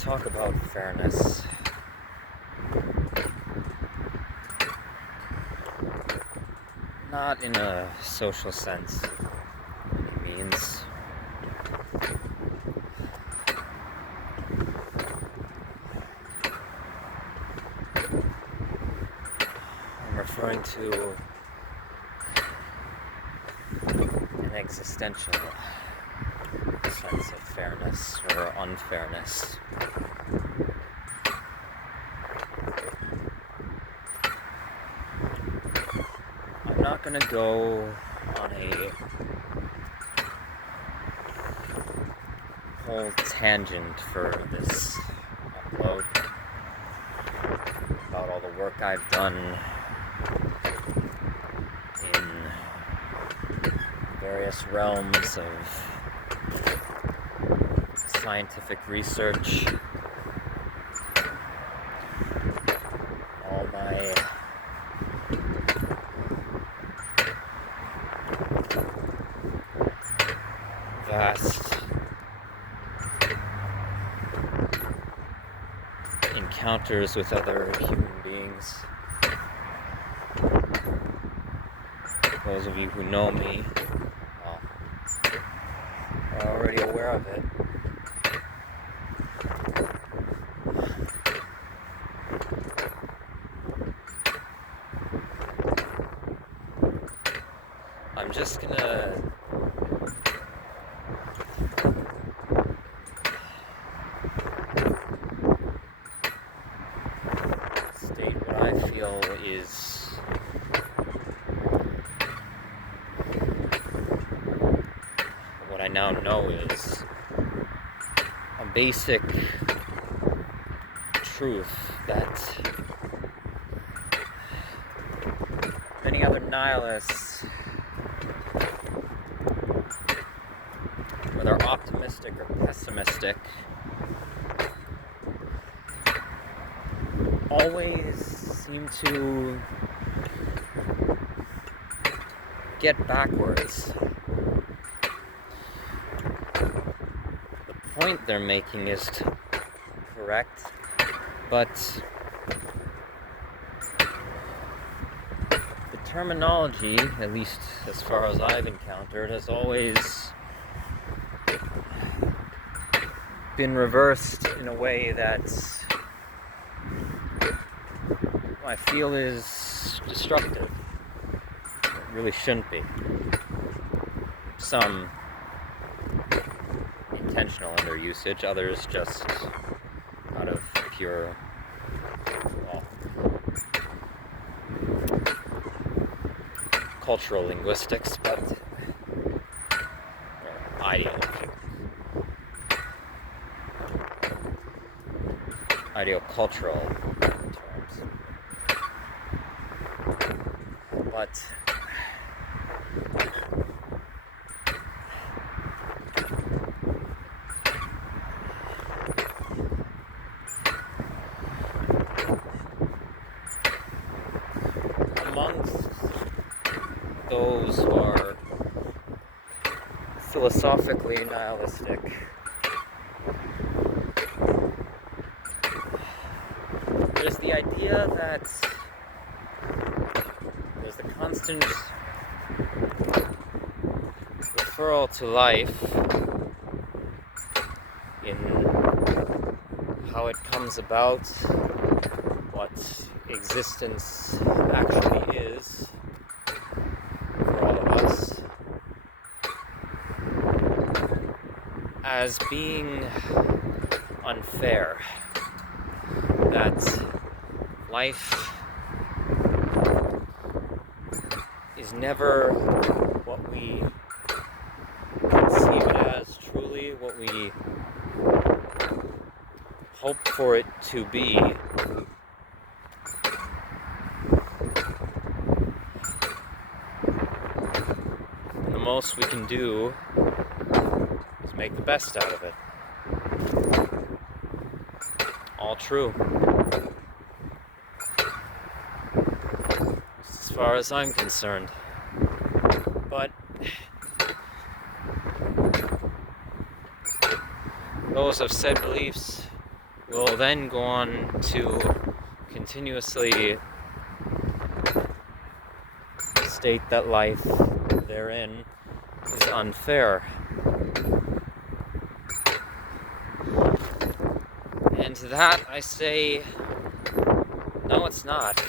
talk about fairness. Not in a social sense, by any means. I'm referring to an existential sense of fairness or unfairness. I'm not going to go on a whole tangent for this upload about all the work I've done in various realms of scientific research, all my vast encounters with other human beings. Those of you who know me are already aware of it. I'm just gonna state what I feel is what I now know is a basic truth that many other nihilists, whether optimistic or pessimistic, always seem to get backwards. The point they're making is correct, but the terminology, at least as far as I've encountered, has always been reversed in a way that I feel is destructive. It really shouldn't be. Some intentional in their usage, others just out of pure, cultural linguistics, but ideocultural terms. But amongst those who are philosophically nihilistic, there's the idea that there's the constant referral to life in how it comes about, what existence actually is for all of us, as being unfair. That life is never what we conceive it as, truly what we hope for it to be. And the most we can do is make the best out of it. All true. As far as I'm concerned. But those of said beliefs will then go on to continuously state that life therein is unfair. And to that I say, no, it's not.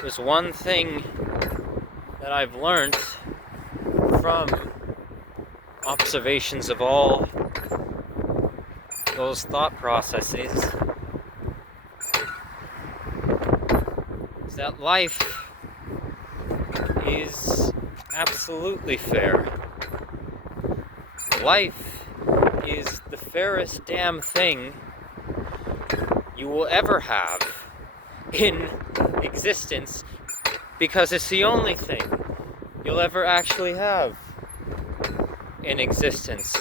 There's one thing that I've learned from observations of all those thought processes, is that life is absolutely fair. Life is the fairest damn thing you will ever have in existence, because it's the only thing you'll ever actually have in existence.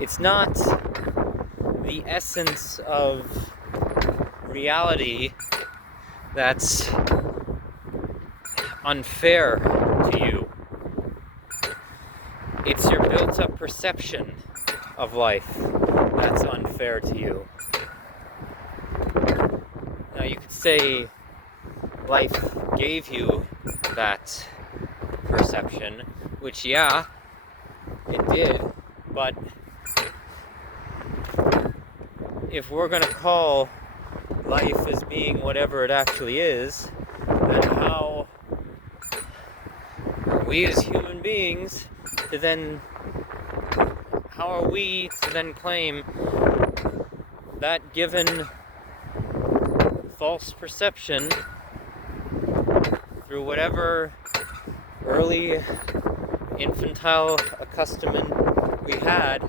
It's not the essence of reality that's unfair to you. It's your built-up perception of life that's unfair to you. Now you could say life gave you that perception, which yeah, it did, but if we're gonna call life as being whatever it actually is, then how are we as human beings to then, how are we to then claim that given false perception through whatever early infantile accustomment we had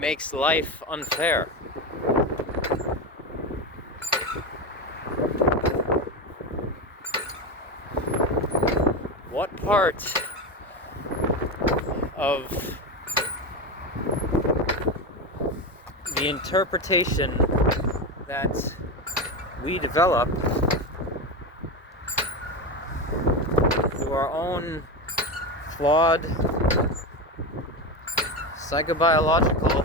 makes life unfair? What part of the interpretation that we develop through our own flawed psychobiological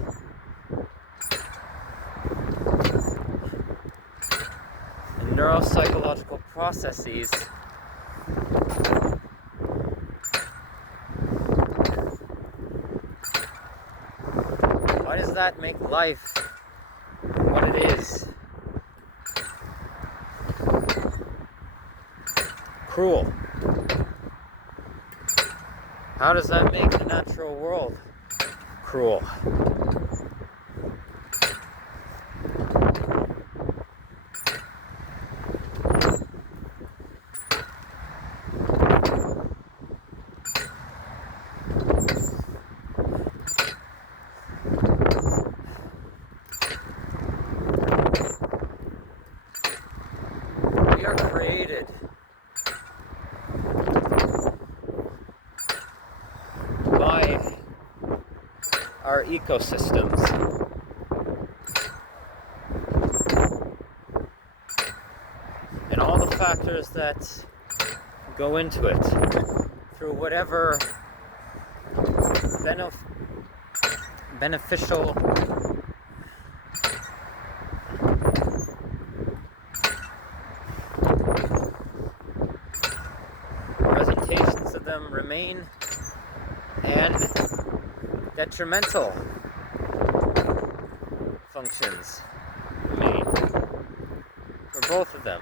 and neuropsychological processes why does that make life what it is? Cruel. How does that make the natural world cruel? We are created by our ecosystems. And all the factors that go into it through whatever beneficial presentations of them remain, and detrimental functions remain for both of them,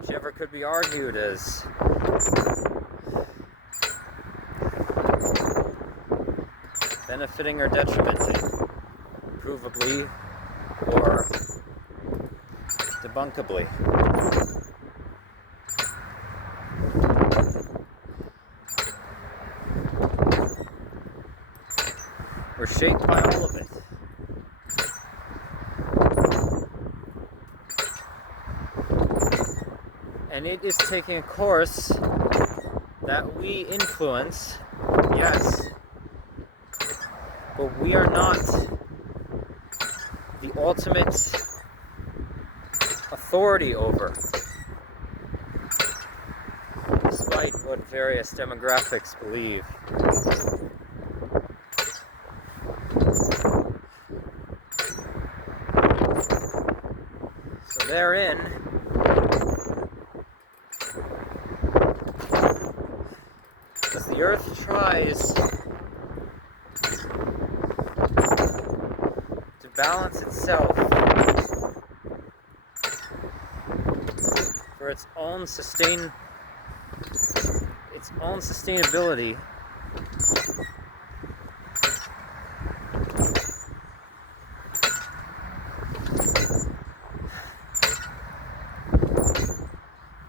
whichever could be argued as benefiting or detrimenting, provably or debunkably. We're shaped by all of it. And it is taking a course that we influence, yes, but we are not the ultimate authority over, despite what various demographics believe. So therein, as the earth tries to balance itself for its own sustainability,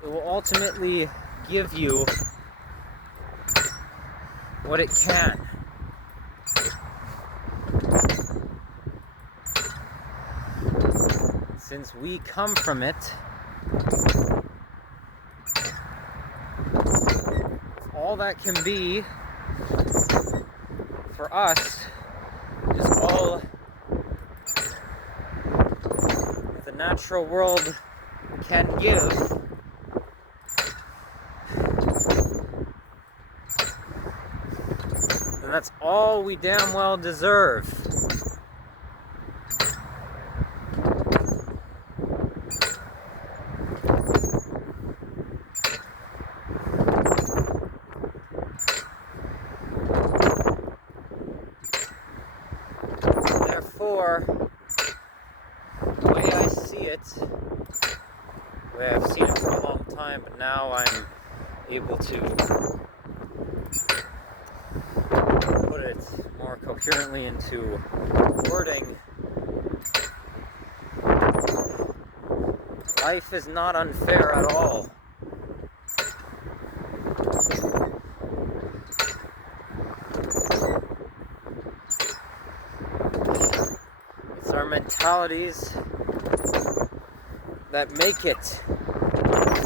it will ultimately give you what it can. Since we come from it, all that can be for us is all the natural world can give. And that's all we damn well deserve. Therefore, the way I see it, the way I've seen it for a long time, but now I'm able to put it more coherently into wording. Life is not unfair at all. It's our mentalities that make it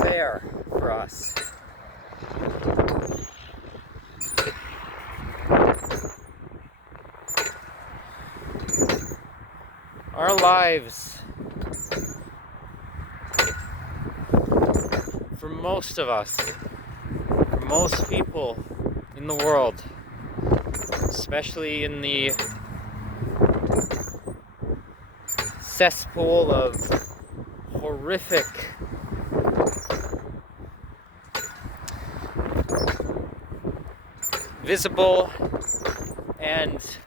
fair for us. Our lives, for most of us, for most people in the world, especially in the cesspool of horrific visible and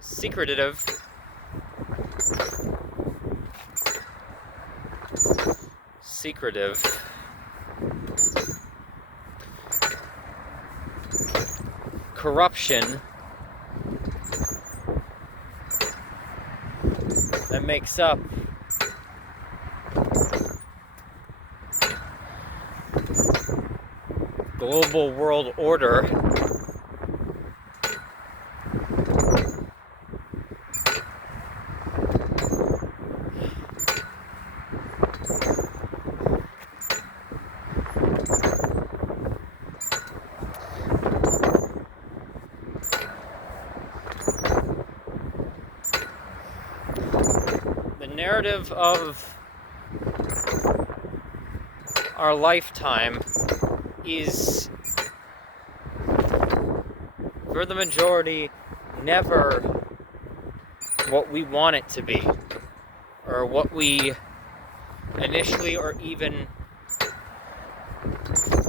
secretive corruption that makes up global world order, the narrative of our lifetime is, for the majority, never what we want it to be, or what we initially, or even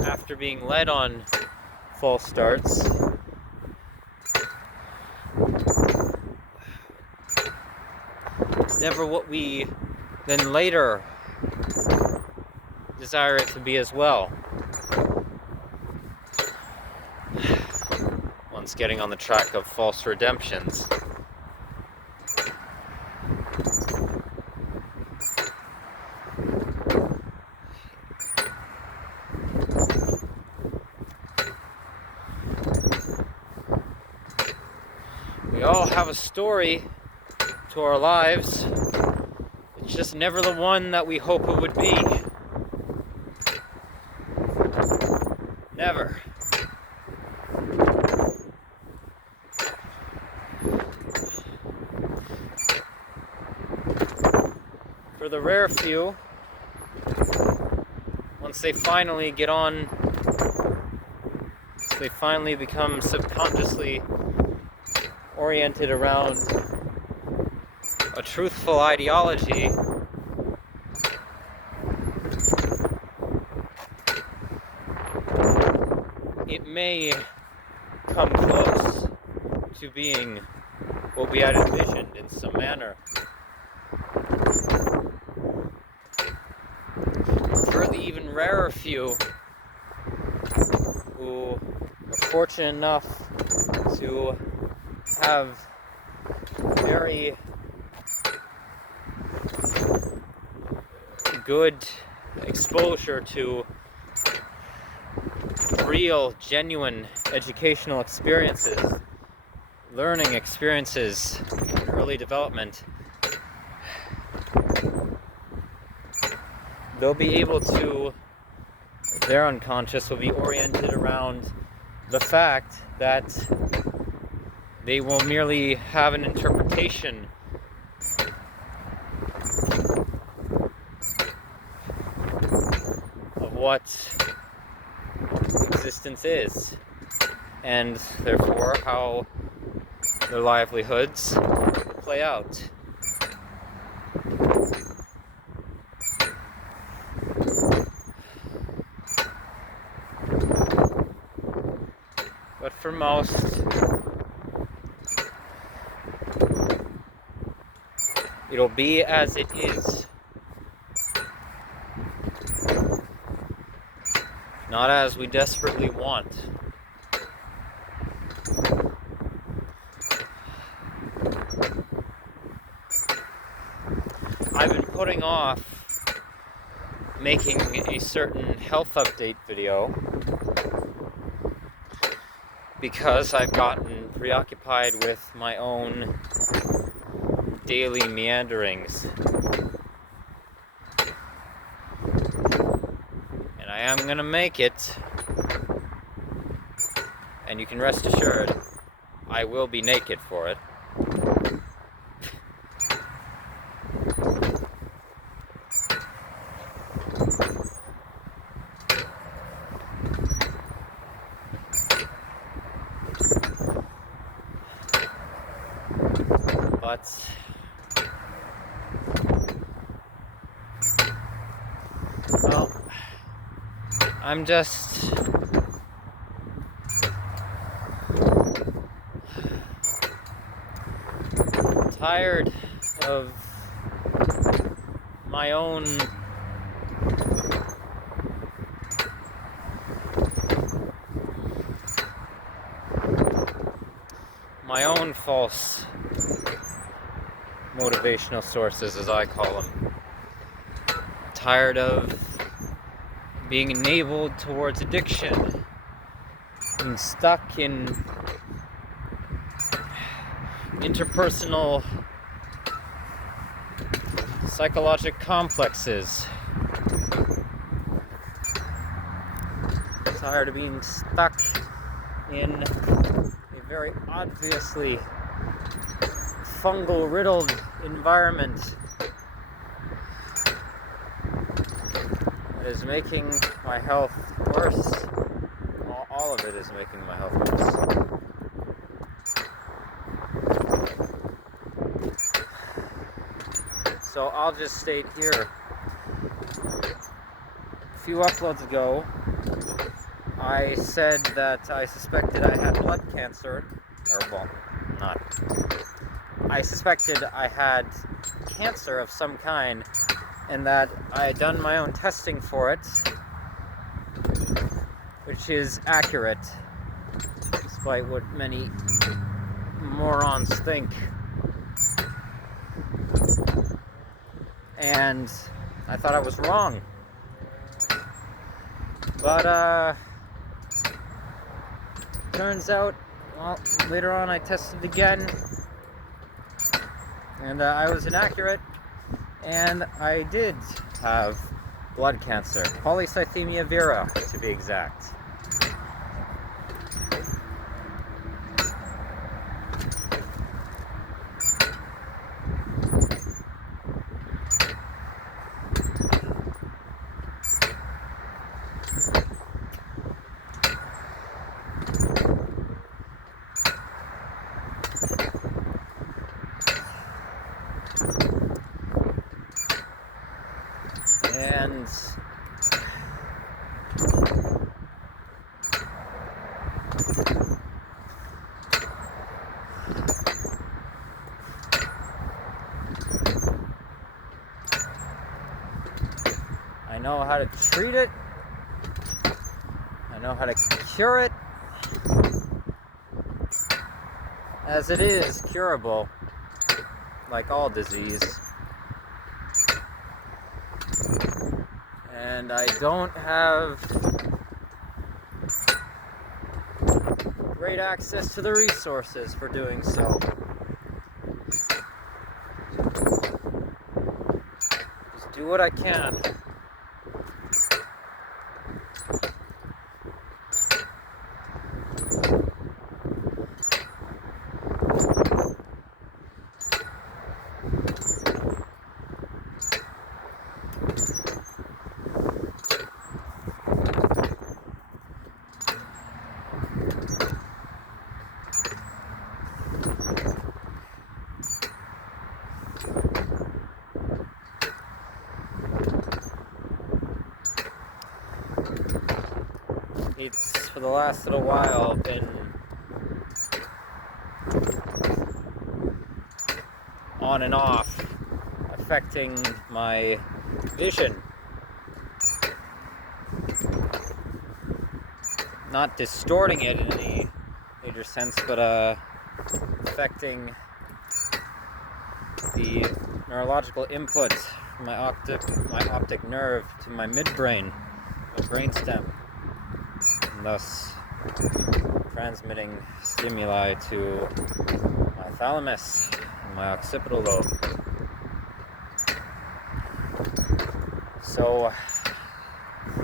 after being led on false starts, it's never what we then later desire it to be as well. Once getting on the track of false redemptions. We all have a story to our lives. It's just never the one that we hope it would be. Never. For for the rare few, once they finally get on, once they finally become subconsciously oriented around a truthful ideology, it may come close to being what we had envisioned in some manner. For the even rarer few who are fortunate enough to have very good exposure to real, genuine educational experiences, learning experiences in early development, they'll be able to, their unconscious will be oriented around the fact that they will merely have an interpretation of what existence is, and therefore how their livelihoods play out. But for most, it'll be as it is, not as we desperately want. I've been putting off making a certain health update video because I've gotten preoccupied with my own daily meanderings. And I am gonna make it, and you can rest assured I will be naked for it. But well, I'm just tired of my own false motivational sources, as I call them. Tired of being enabled towards addiction and stuck in interpersonal psychological complexes. Tired of being stuck in a very obviously fungal riddled environment that is making my health worse. All of it is making my health worse. So I'll just state here, a few uploads ago, I said that I suspected I had blood cancer, I suspected I had cancer of some kind, and that I had done my own testing for it, which is accurate, despite what many morons think. And I thought I was wrong. But, turns out, well, later on I tested again, and I was inaccurate, and I did have blood cancer. Polycythemia vera, to be exact. And I know how to treat it. I know how to cure it, as it is curable, like all disease. And I don't have great access to the resources for doing so. Just do what I can. It's, for the last little while, been on and off, affecting my vision. Not distorting it in any major sense, but affecting the neurological input from my optic nerve to my midbrain, my brainstem, and thus transmitting stimuli to my thalamus and my occipital lobe. So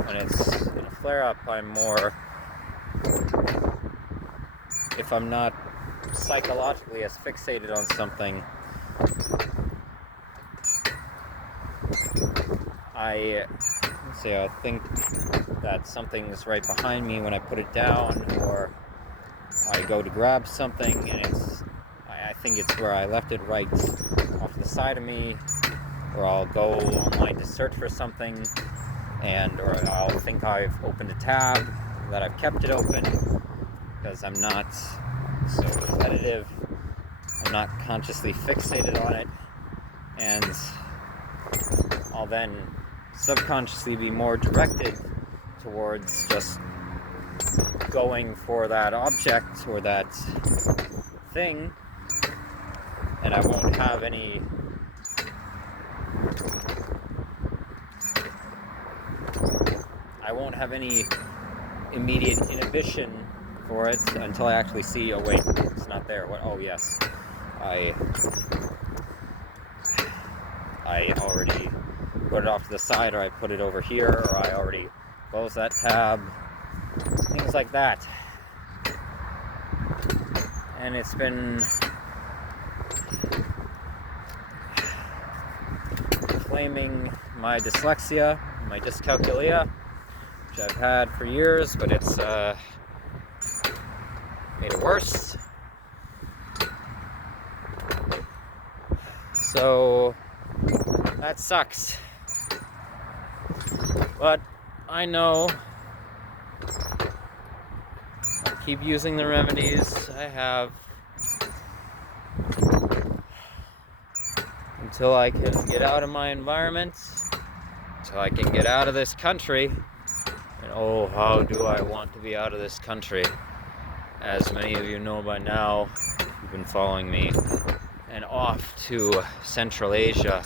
when it's in a flare-up, I'm more, if I'm not psychologically as fixated on something, I think that something is right behind me when I put it down, or I go to grab something and I think it's where I left it right off the side of me, or I'll go online to search for something, or I'll think I've opened a tab, that I've kept it open, because I'm not so repetitive, I'm not consciously fixated on it, and I'll then subconsciously be more directed towards just going for that object or that thing, and I won't have any immediate inhibition for it until I actually see, oh wait, it's not there. What? Oh yes, I already put it off to the side, or I put it over here, or I already closed that tab, things like that. And it's been inflaming my dyslexia, my dyscalculia, which I've had for years, but it's made it worse. So that sucks. But I know I'll keep using the remedies I have until I can get out of my environment, until I can get out of this country. And oh, how do I want to be out of this country? As many of you know by now, you've been following me, and off to Central Asia.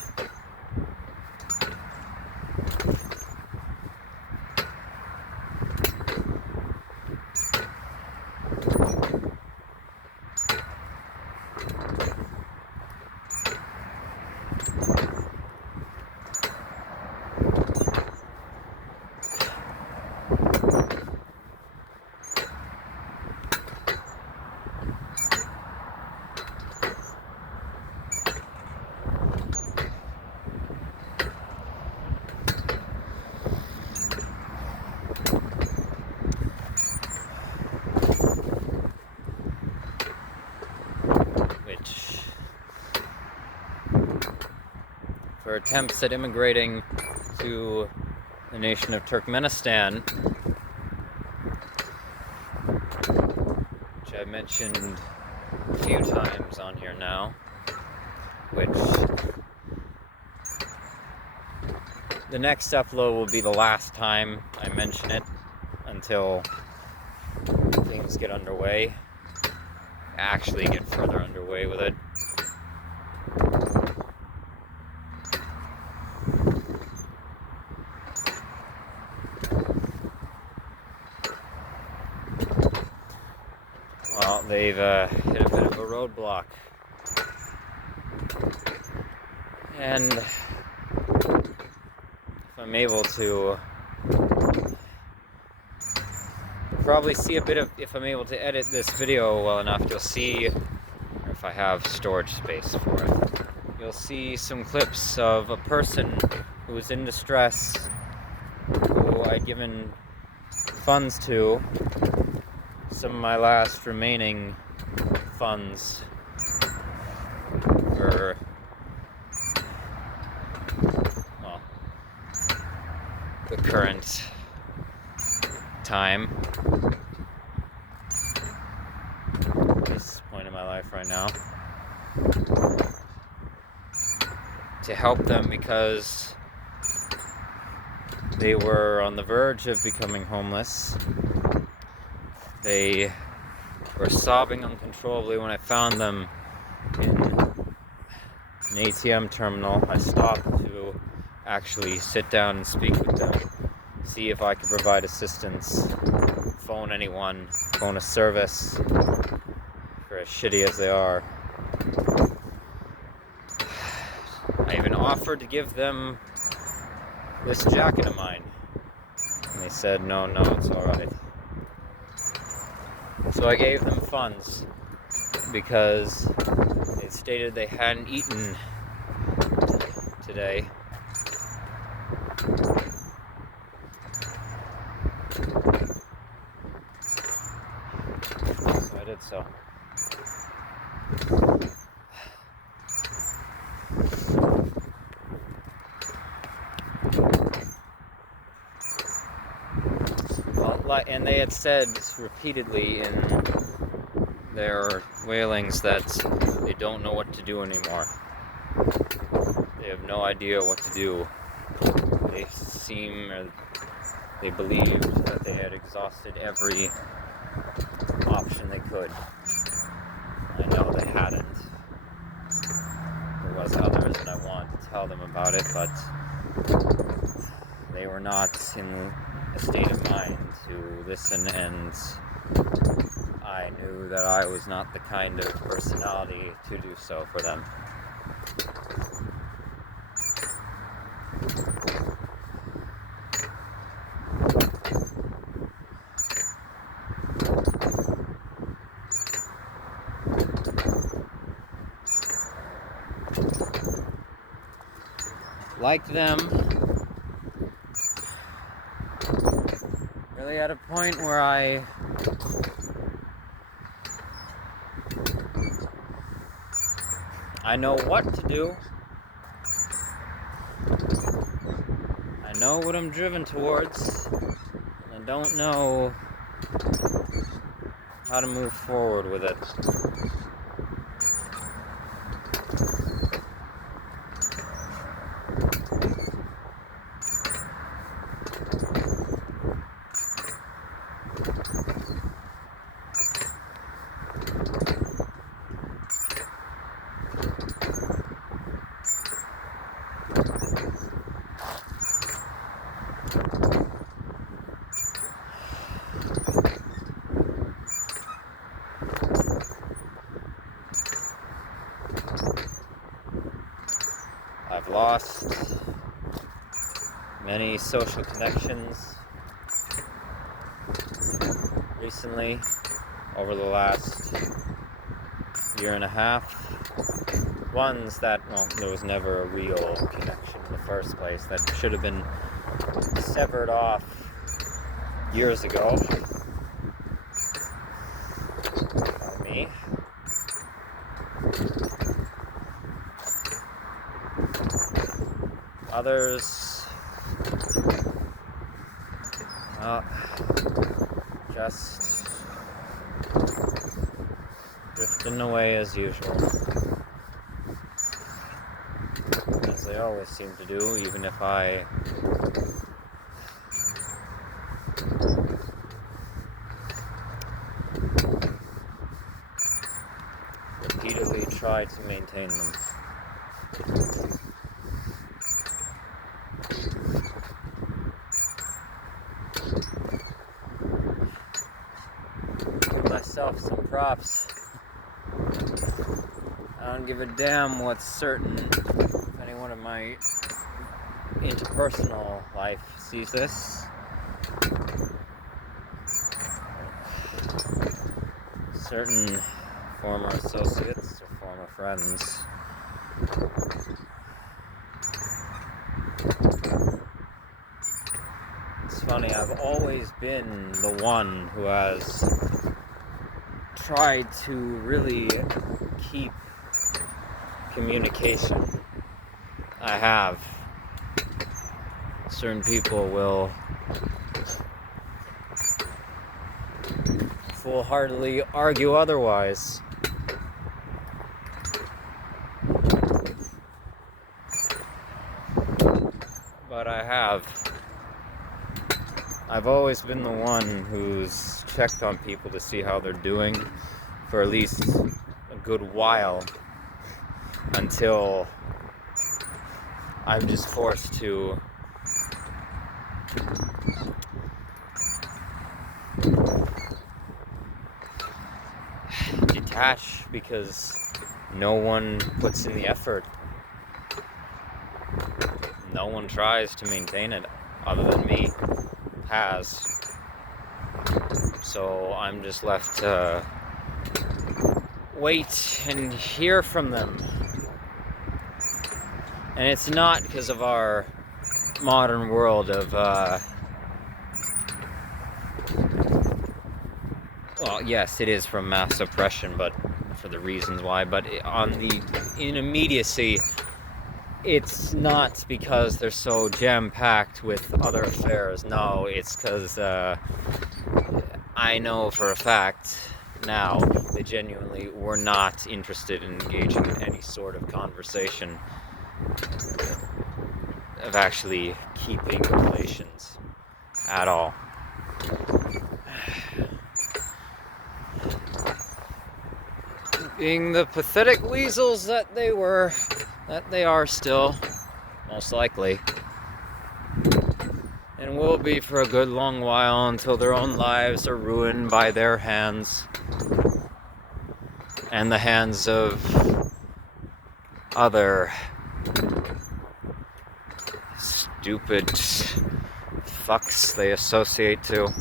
For attempts at immigrating to the nation of Turkmenistan, which I mentioned a few times on here now, which the next upload will be the last time I mention it until things get underway, actually get further underway with it. Well, they've hit a bit of a roadblock, and if I'm able to probably see a bit of, if I'm able to edit this video well enough, you'll see, or if I have storage space for it, you'll see some clips of a person who was in distress, who I'd given funds to, some of my last remaining funds for, well, the current time, this point in my life right now, to help them because they were on the verge of becoming homeless. They were sobbing uncontrollably when I found them in an ATM terminal. I stopped to actually sit down and speak with them, see if I could provide assistance, phone anyone, phone a service, for as shitty as they are. I even offered to give them this jacket of mine, and they said, no, it's alright. So I gave them funds because they stated they hadn't eaten today. So I did so. And they had said repeatedly in their wailings that they don't know what to do anymore. They have no idea what to do. They they believed that they had exhausted every option they could. I know they hadn't. There was others and I wanted to tell them about it, but they were not in a state of mind to listen, and I knew that I was not the kind of personality to do so for them. Liked them, really at a point where I know what to do. I know what I'm driven towards, and I don't know how to move forward with it. I've lost many social connections recently over the last year and a half. Ones that, well, there was never a real connection in the first place, that should have been severed off years ago by me. Others Well, just drifting away as usual. As they always seem to do, even if I repeatedly try to maintain them. Give myself some props. I don't give a damn what's certain. If anyone in my interpersonal life sees this, certain former associates or former friends, it's funny, I've always been the one who has tried to really keep communication. I have. Certain people will full-heartedly argue otherwise. But I've always been the one who's checked on people to see how they're doing for at least a good while, until I'm just forced to detach because no one puts in the effort. No one tries to maintain it other than me has. So I'm just left to wait and hear from them. And it's not because of our modern world of well, yes, it is from mass oppression, but for the reasons why. But in immediacy, it's not because they're so jam-packed with other affairs. No, it's because I know for a fact now they genuinely were not interested in engaging in any sort of conversation of actually keeping relations at all. Being the pathetic weasels that they were, that they are still, most likely, and will be for a good long while until their own lives are ruined by their hands and the hands of other stupid fucks they associate to.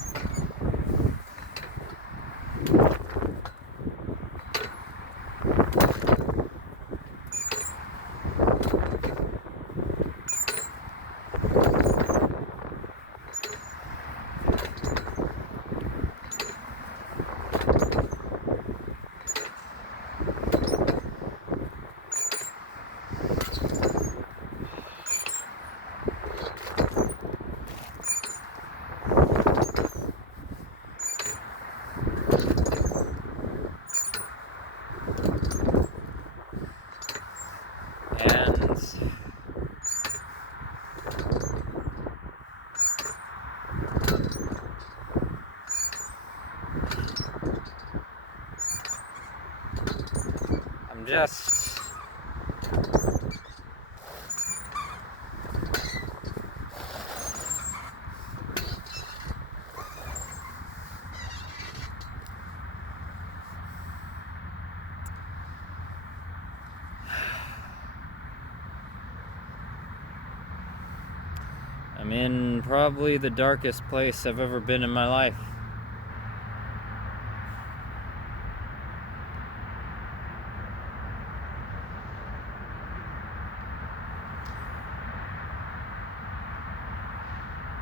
I'm in probably the darkest place I've ever been in my life.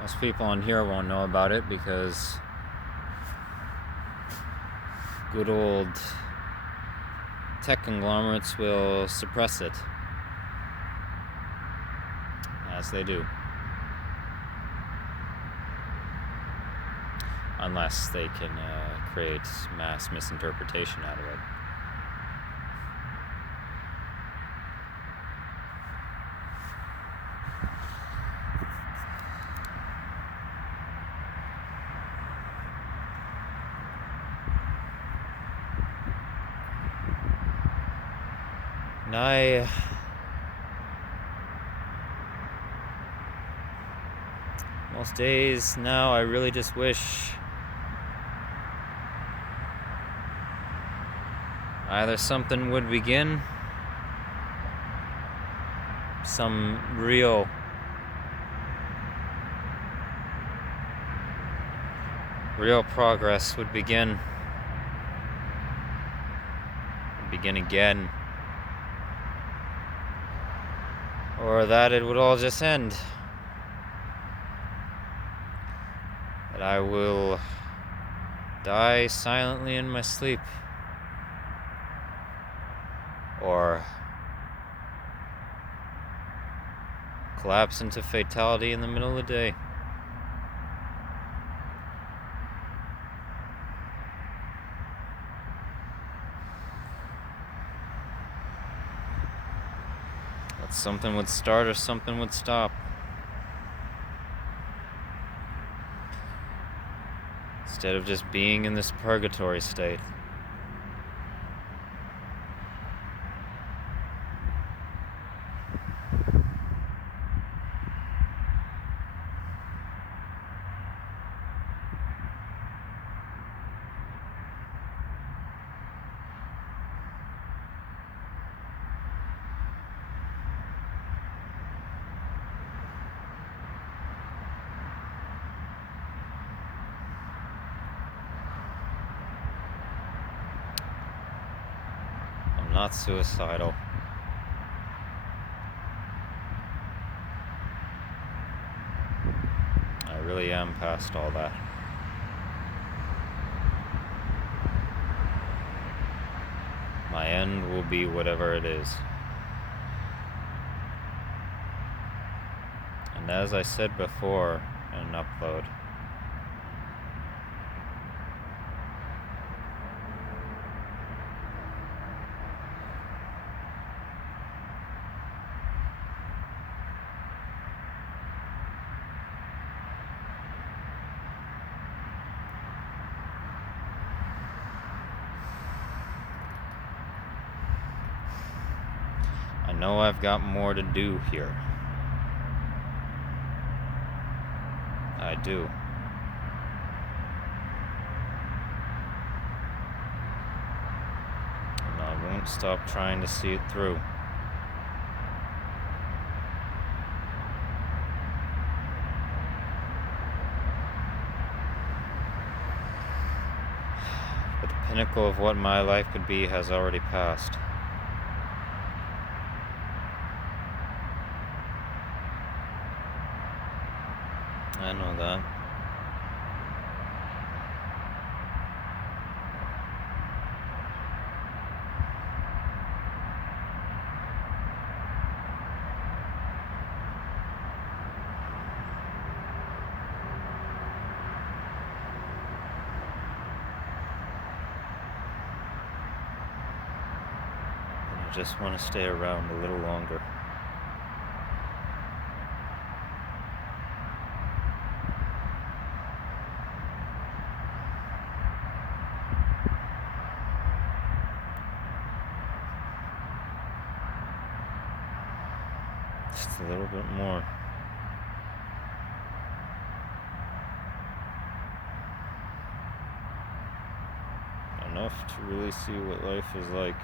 Most people on here won't know about it because good old tech conglomerates will suppress it, as they do. unless they can create mass misinterpretation out of it. And most days now, I really just wish either something would begin, some real progress would begin again, or that it would all just end. That I will die silently in my sleep, or collapse into fatality in the middle of the day. That something would start or something would stop. Instead of just being in this purgatory state. Not suicidal. I really am past all that. My end will be whatever it is. And as I said before in an upload, I know I've got more to do here. I do. And I won't stop trying to see it through. But the pinnacle of what my life could be has already passed. I know that. I just want to stay around a little longer. Just a little bit more. Enough to really see what life is like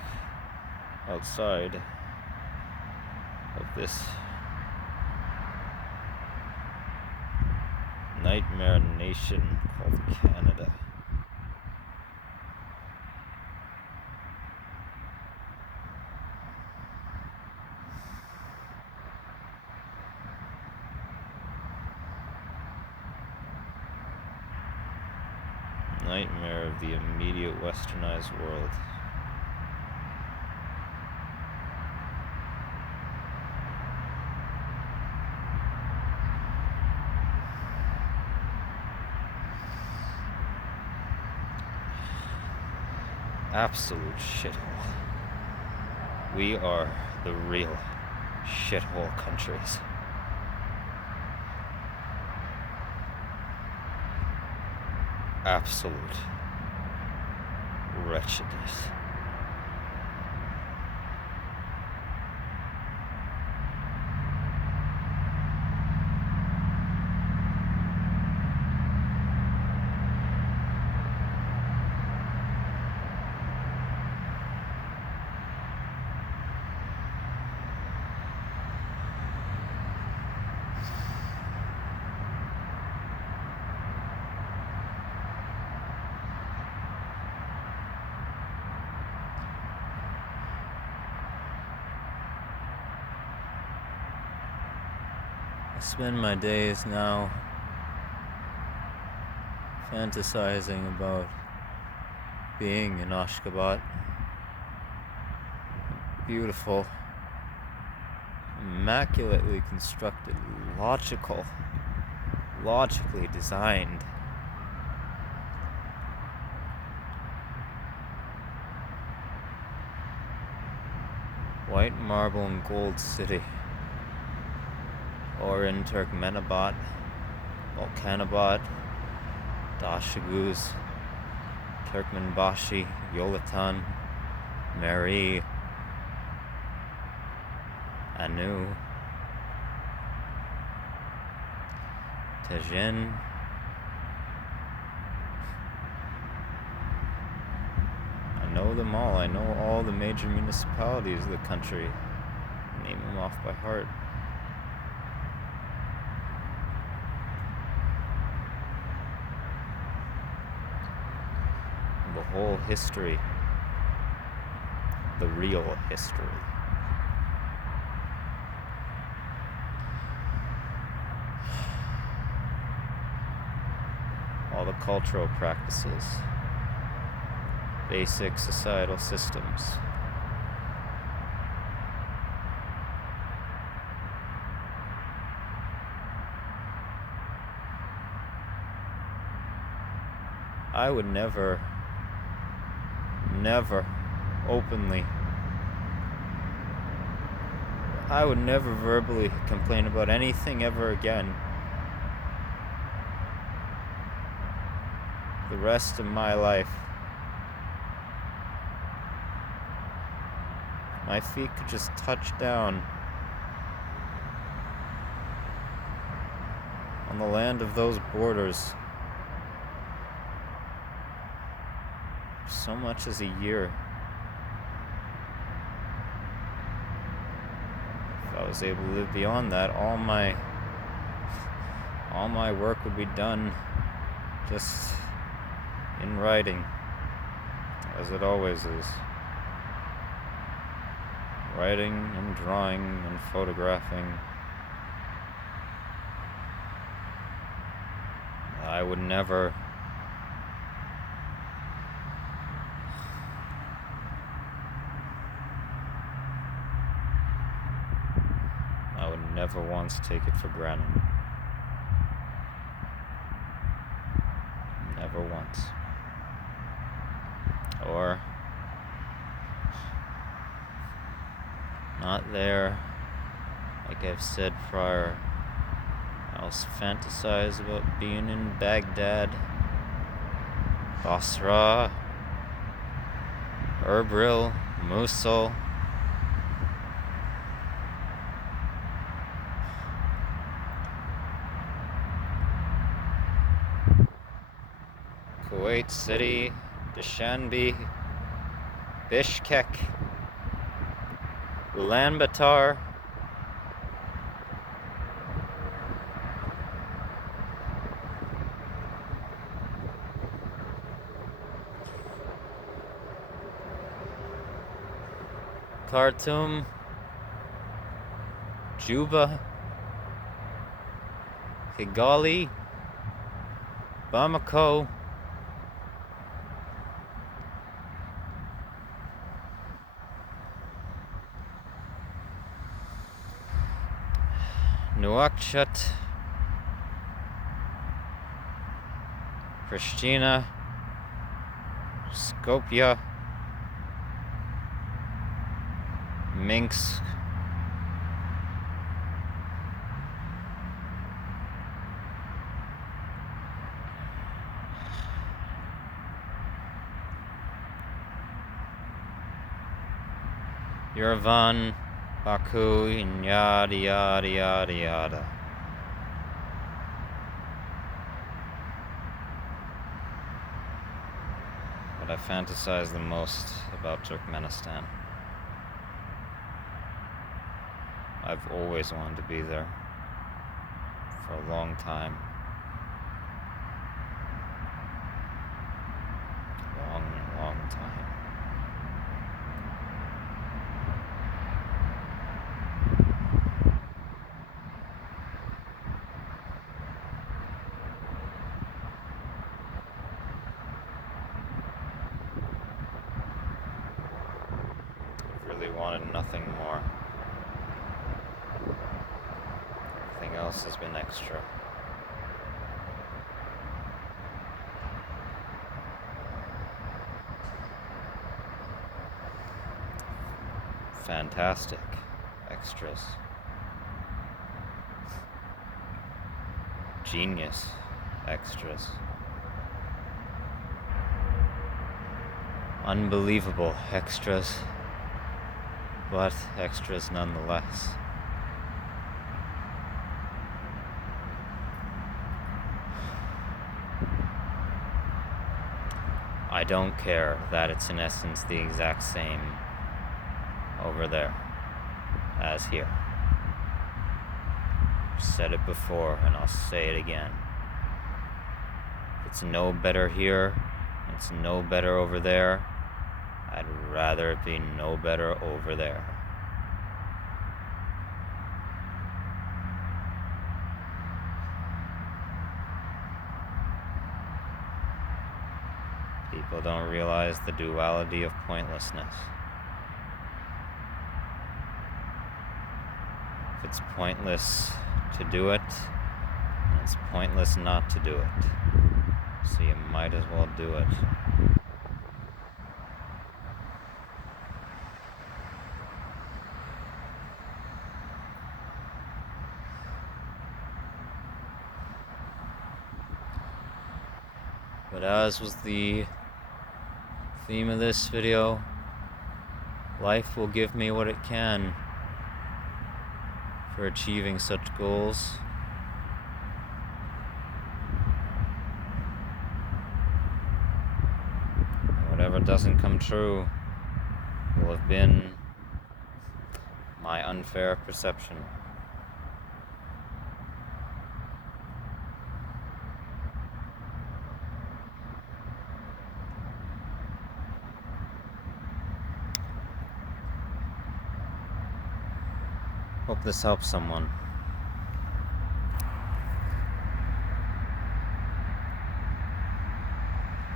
outside of this nightmare nation called Canada. Nightmare of the immediate westernized world. absolute shithole. We are the real shithole countries. Absolute wretchedness. I spend my days now fantasizing about being in Ashgabat. Beautiful, immaculately constructed, logically designed. White marble and gold city. Or in Turkmenabad, Volkanabad, Dashaguz, Turkmenbashi, Yolatan, Meri, Anu, Tajin, I know them all. I know all the major municipalities of the country. Name them off by heart. The whole history, the real history. All the cultural practices, basic societal systems. I would never openly, I would never verbally complain about anything ever again. The rest of my life. My feet could just touch down on the land of those borders so much as a year. If I was able to live beyond that, all my work would be done just in writing, as it always is. Writing and drawing and photographing. I would never once take it for granted. Never once. Or not there. Like I've said prior, I also fantasize about being in Baghdad, Basra, Erbil, Mosul. Kuwait City, Dushanbe, Bishkek, Ulaanbaatar, Khartoum, Juba, Kigali, Bamako, Nouakchott, Pristina, Skopje, Minsk. Yerevan, Baku, and yada yada yada yada. But I fantasize the most about Turkmenistan. I've always wanted to be there for a long time. Long time. I've really wanted nothing more. Everything else has been extra. Fantastic extras. Genius extras. Unbelievable extras, but extras nonetheless. I don't care that it's in essence the exact same over there as here. I've said it before and I'll say it again. It's no better here, it's no better over there. I'd rather it be no better over there. People don't realize the duality of pointlessness. If it's pointless to do it, it's pointless not to do it. So you might as well do it. But as was the theme of this video, life will give me what it can for achieving such goals. Whatever doesn't come true will have been my unfair perception. Hope this helps someone.